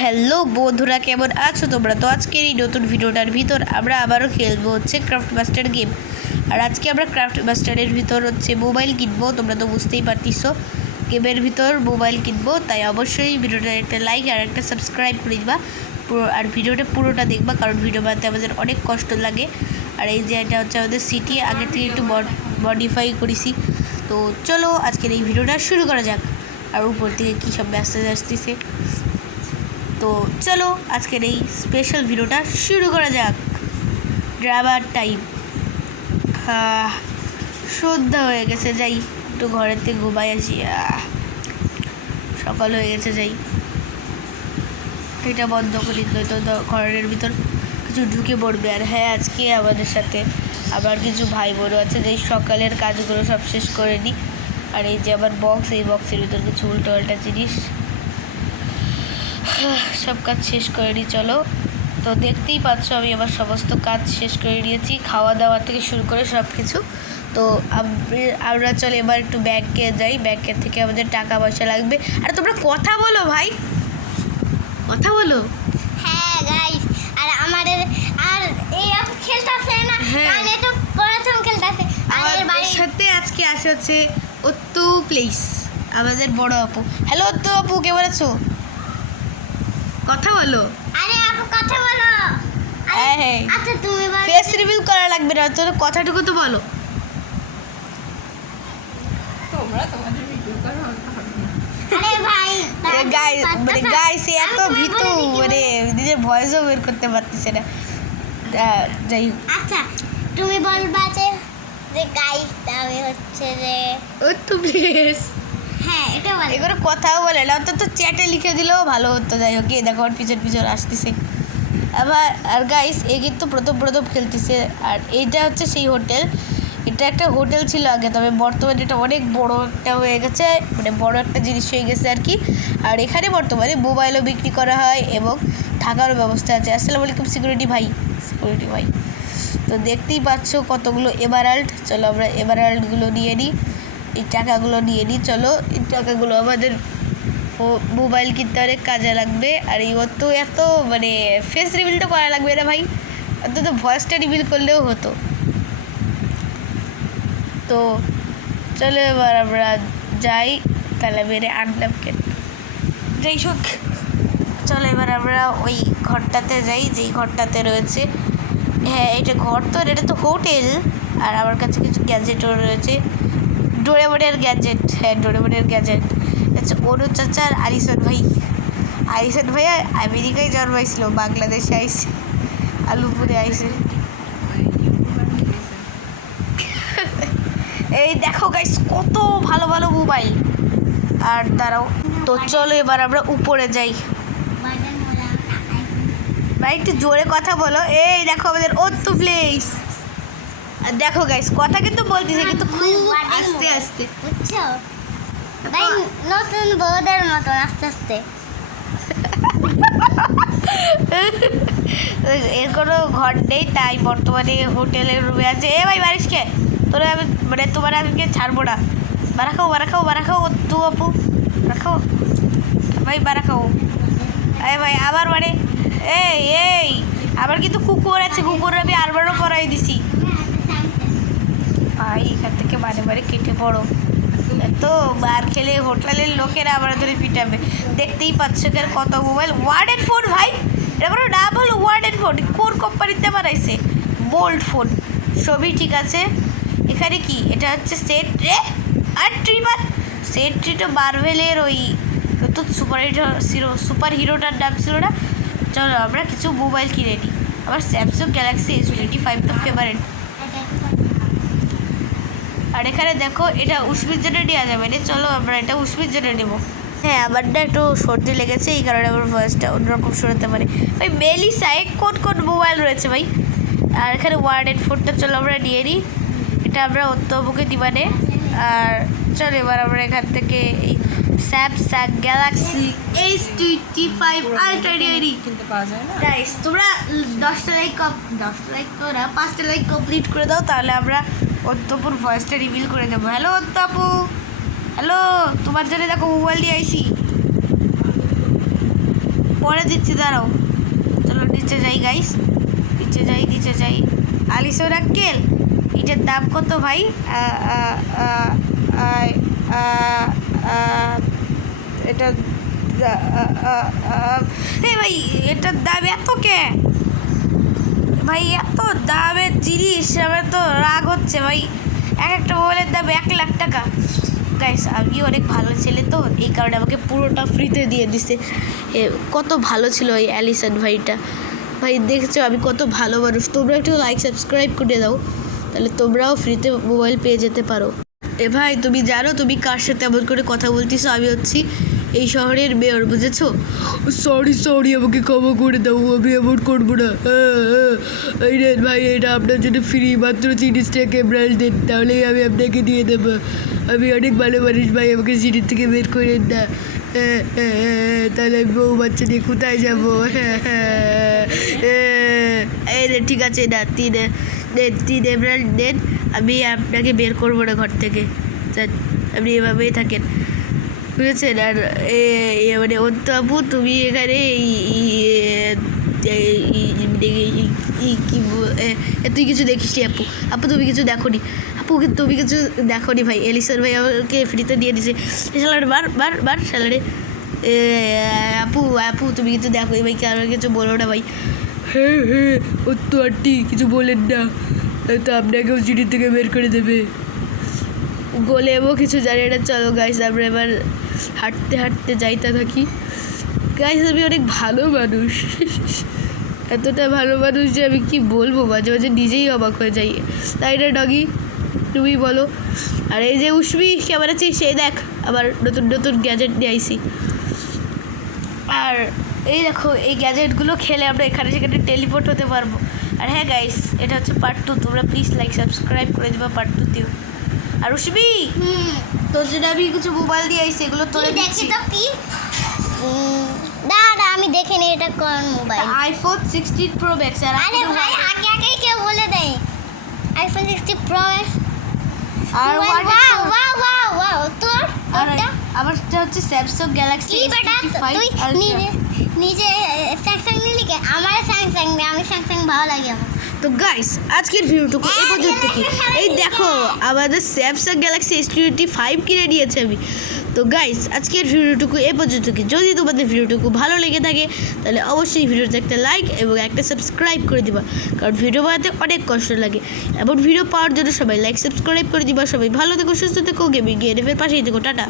Hello বন্ধুরা, কেমন আছো তোমরা? তো আজকের এই নতুন ভিডিওটার ভিতর আমরা আবারও খেলবো হচ্ছে ক্রাফট মাস্টার গেম। আর আজকে আমরা ক্রাফট মাস্টারের ভিতর হচ্ছে মোবাইল কিনবো। তোমরা তো বুঝতেই পারতিছো গেমের ভিতর মোবাইল কিনবো, তাই অবশ্যই ভিডিওটা একটা লাইক আর একটা সাবস্ক্রাইব করে দিবা আর ভিডিওটা পুরোটা দেখবা, কারণ ভিডিও বানাতে আমাদের অনেক কষ্ট লাগে। আর এই যে এটা হচ্ছে আমাদের সিটি, আগে থেকে একটু মডিফাই করেছি। তো চলো আজকের এই ভিডিওটা শুরু করা যাক। আর উপর থেকে কী সব মেসেজ আসতেছে, তো চলো আজকের এই স্পেশাল ভিডিওটা শুরু করা যাক। ড্রাইভার টাইম, সন্ধ্যা হয়ে গেছে, যাই একটু ঘরের থেকে ঘুমাই আসি। সকাল হয়ে গেছে, যাই এটা বন্ধ করি, নয়তো ঘরের ভিতর কিছু ঢুকে পড়বে। আর হ্যাঁ, আজকে আমাদের সাথে আবার কিছু ভাই বোনও আছে, যেই সকালের কাজগুলো সব শেষ করে নিই। আর এই যে আবার বক্স, এই বক্সের ভিতর কিছু উল্টো পাল্টা জিনিস, সব কাজ শেষ করে নিই। চলো, তো দেখতেই পাচ্ছ আমি আবার সমস্ত কাজ শেষ করে নিয়েছি, খাওয়া দাওয়া থেকে শুরু করে সব কিছু। তো আমরা চলে এবার একটু ব্যাংকে যাই, ব্যাংকের থেকে আমাদের টাকা পয়সা লাগবে। আর তোমরা কথা বলো ভাই, কথা বলো। হ্যাঁ গাইস, আর আমাদের আর এই আপ খেলতাছে না, মানে তো প্রথম খেলতাছে। আমাদের বাড়ির সাথে আজকে আসে হচ্ছে অত্তু প্লেস, আমাদের বড় আপু। হ্যালো অত্তু আপু, কেমন আছো? কথা বলো। আরে আপু কথা বলো। হ্যাঁ, আচ্ছা তুমি বলো। ফেস রিভিউ করা লাগবে না, তোর কথাটুকু তো বলো। আরে ভাই গাইস এত ভীতু, মানে নিজের ভয়েসও বের করতে পারতেছে না। যাই হোক, আচ্ছা তুমি বলবা যে গাইস আমি হচ্ছে যে অত্তু প্লেস। হ্যাঁ এটা বলো। এগুলো কথাও বলে না, অন্তত চ্যাটে লিখে দিলেও ভালো হতো। যাই হোক, দেখো ওর পিছন আসতেছে আবার। আর গাইস এ কিন্তু প্রথম খেলতেছে। আর এইটা হচ্ছে সেই হোটেল, এটা একটা হোটেল ছিল আগে, তবে বর্তমানে এটা অনেক বড় একটা হয়ে গেছে, মানে বড় একটা জিনিস হয়ে গেছে আর কি। আর এখানে বর্তমানে মোবাইলও বিক্রি করা হয় এবং থাকারও ব্যবস্থা আছে। আসসালামু আলাইকুম সিকিউরিটি ভাই। তো দেখতেই পাচ্ছ কতগুলো এমারাল্ড। চলো আমরা এমারাল্ডগুলো নিয়ে নিই, এই টাকাগুলো নিয়ে নিই। চলো, এই টাকাগুলো আমাদের মোবাইল কিনতে অনেক কাজে লাগবে। আর এই এত মানে ফেস রিভিলটা করা লাগবে না ভাই, অন্তত ভয়েসটা রিভিল করলেও হতো। তো চলো এবার আমরা যাই, তাহলে মেরে আনলাম কেন। যাই হোক, চলো এবার আমরা ওই ঘরটাতে যাই, যেই ঘরটাতে রয়েছে। হ্যাঁ, এটা ঘর তো, এটা তো হোটেল। আর আমার কাছে কিছু গ্যাজেটও রয়েছে, ডোরেমনের গ্যাজেট। হ্যাঁ, ডোরেমনের গ্যাজেট। আচ্ছা, অনু চাচার আরিসান ভাইয়া আমেরিকায় জন্মাইছিল, বাংলাদেশে আইসে, আলুপুরে আইসে। এই দেখো গাইস কত ভালো ভালো মোবাইল। আর দাঁড়াও, তো চলো এবার আমরা উপরে যাই। ভাই একটু জোরে কথা বলো। এই দেখো আমাদের অত্তু প্লেস। দেখো গাইস, কথা কিন্তু বলতেছে, কিন্তু খুব আস্তে আস্তে, বুঝছো ভাই? নতুন বউদের মতন আস্তে আস্তে। এর কোনো ঘর নেই, তাই বর্তমানে হোটেলের রুমে আছে। এ ভাই বারিশকে তোরা আমি, মানে তোমার আজকে ছাড়বো না। বারা খাও তু আপু, রাখাও ভাই, বারা খাও। এই ভাই আবার মানে এই আবার কিন্তু কুকুর আছে, কুকুর আমি আরবারও করাই দিছি ভাই। এখান থেকে বারে কেটে পড়ো, তো বার খেলে হোটেলের লোকেরা আবার ধরে পিটাবে। দেখতেই পাচ্ছ এখানে কত মোবাইল। ওয়ার্ডেন ফোন ভাই, এটা কোনো না বলো, ওয়ার্ডেন ফোন কোন কোম্পানিতে বানাইছে? বোল্ড ফোন, সবই ঠিক আছে। এখানে কি এটা হচ্ছে সেট রে, আর ট্রিমার সেট ট্রিটো মার্ভেলের ওই নতুন সুপার হিরোটার নাম ছিল না। চলো আমরা কিছু মোবাইল কিনে নিই। আমার স্যামসাং গ্যালাক্সি S25 তো ফেভারিট। আর এখানে দেখো, এটা উষ্মির জন্য নেওয়া যাবে না, চলো আমরা এটা উষ্মির জন্য নেবো। হ্যাঁ, আমার না একটু সর্দি লেগেছে, এই কারণে আমার ভয়েসটা অন্যরকম শোনাতে পারে ভাই। মেলিসায় কোন মোবাইল রয়েছে ভাই? আর এখানে ওয়ার্ডেন ফোনটা চলো আমরা নিয়ে নিই, এটা আমরা অত্যবুকে দিবানে। আর চলো এবার আমরা এখান থেকে এই স্যামসাং গ্যালাক্সি S25 আলট্রা নিয়ে নিই। কিনতে পাওয়া যায় না গাইস, তোমরা 10টা লাইক তোরা 5টা লাইক কমপ্লিট করে দাও, তাহলে আমরা অত্যপুর ভয়েসটা রিভিল করে দেবো। হ্যালো অত্যপু, হ্যালো, তোমার জন্য দেখো মোবাইল দিয়ে আইসি। পরে দিচ্ছি, দাঁড়াও। চলো নিচে যাই গাইস, নিচে যাই। আলিশোর আঙ্কেল, এটার দাম কত ভাই? এটা ভাই এটার দাম এত কে ভাই? এত দামের জিনিস আমার তো রাগ হচ্ছে ভাই। একটা মোবাইলের দাম 1,00,000 টাকা। গাইস আমি অনেক ভালো ছেলে তো, এই কারণে আমাকে পুরোটা ফ্রিতে দিয়ে দিছে। কত ভালো ছিল ওই অ্যালিসন ভাইটা। ভাই দেখছো আমি কত ভালো মানুষ। তোমরা একটু লাইক সাবস্ক্রাইব করে দাও, তাহলে তোমরাও ফ্রিতে মোবাইল পেয়ে যেতে পারো। ভাই তুমি জানো তুমি কার সাথে এমন করে কথা বলতেছো? আমি হচ্ছি এই শহরের মেয়র, বুঝেছো? সরি আমাকে ক্ষমা করে দাও, আমি এমন করবো না। এই রে ভাই, এটা আপনার জন্য ফ্রি, মাত্র 30 টাকা এমরাল দেন, তাহলেই আমি আপনাকে দিয়ে দেবো। আমি অনেক ভালো মানুষ ভাই, আমাকে সিঁড়ির থেকে বের করেন না। তাহলে আমি বউ বাচ্চা নিয়ে কোথায় যাবো? এই রে ঠিক আছে, না 3 এমরাল দেন, আমি আপনাকে বের করবো না ঘর থেকে। আপনি এভাবেই থাকেন, বুঝেছেন? আর মানে অন্ত আপু তুমি এখানে তুই কিছু দেখিস নি আপু তুমি কিছু দেখো নি তুমি কিছু দেখো নি ভাই। এলিসন ভাই আমাকে ফ্রিতে দিয়ে দিছে। স্যালারে বার স্যালারে। আপু তুমি কিছু দেখো ভাই, কারো কিছু বলো না ভাই। হ্যাঁ ও তো আন্টি কিছু বলেন না, তো আপনাকেও সিঁড়ি থেকে বের করে দেবে বলেও কিছু জানি না। চলো গাইস আমরা এবার হাঁটতে যাইতে থাকি। গাইস আমি অনেক ভালো মানুষ, এতটা ভালো মানুষ যে আমি কি বলবো, মাঝে মাঝে নিজেই অবাক হয়ে যাই, তাই না ডগি? তুমি বলো। আর এই যে উষ্মি কেমন আছিস? সেই দেখ আবার নতুন গ্যাজেট নিয়ে আইসি। আর এই দেখো এই গ্যাজেটগুলো খেলে আমরা এখানে সেখানে টেলিপোর্ট হতে পারবো। আর হ্যাঁ গাইস, এটা হচ্ছে পার্ট 2, তোমরা প্লিজ লাইক সাবস্ক্রাইব করে দেবা পার্ট 2তেও। আর উষ্মি তোর জন্য আমি কিছু মোবাইল দিয়ে আইসি, এগুলো তোরে দেখি তো কি। দাঁড়া আমি দেখে নি এটা কোন মোবাইল। IPhone 16 pro max. আর আরে ভাই আগেই কেউ বলে দেয় আইফোন 16 প্রো ম্যাক্স। আর ওয়াও তোর আর আমারটা হচ্ছে স্যামসাং গ্যালাক্সি S25। তুই নিজে স্যামসাং নিলি কে? আমার স্যামসাং নেই, আমি স্যামসাং ভালো লাগে আমার। তো গাইস আজকের ভিডিওটুকু এ পর্যন্ত কি। এই দেখো আমাদের স্যামসাং গ্যালাক্সি S25 কিনে নিয়েছে আমি। তো গাইস আজকের ভিডিওটুকু এ পর্যন্ত কি। যদি তোমাদের ভিডিওটুকু ভালো লেগে থাকে তাহলে অবশ্যই ভিডিওতে একটা লাইক এবং একটা সাবস্ক্রাইব করে দিবা, কারণ ভিডিও বানাতে অনেক কষ্ট লাগে। এমন ভিডিও পাওয়ার জন্য সবাই লাইক সাবস্ক্রাইব করে দিবা। সবাই ভালো থেকো, সুস্থ থেকো, গেমিং এর পাশেই থেকো। টাটা।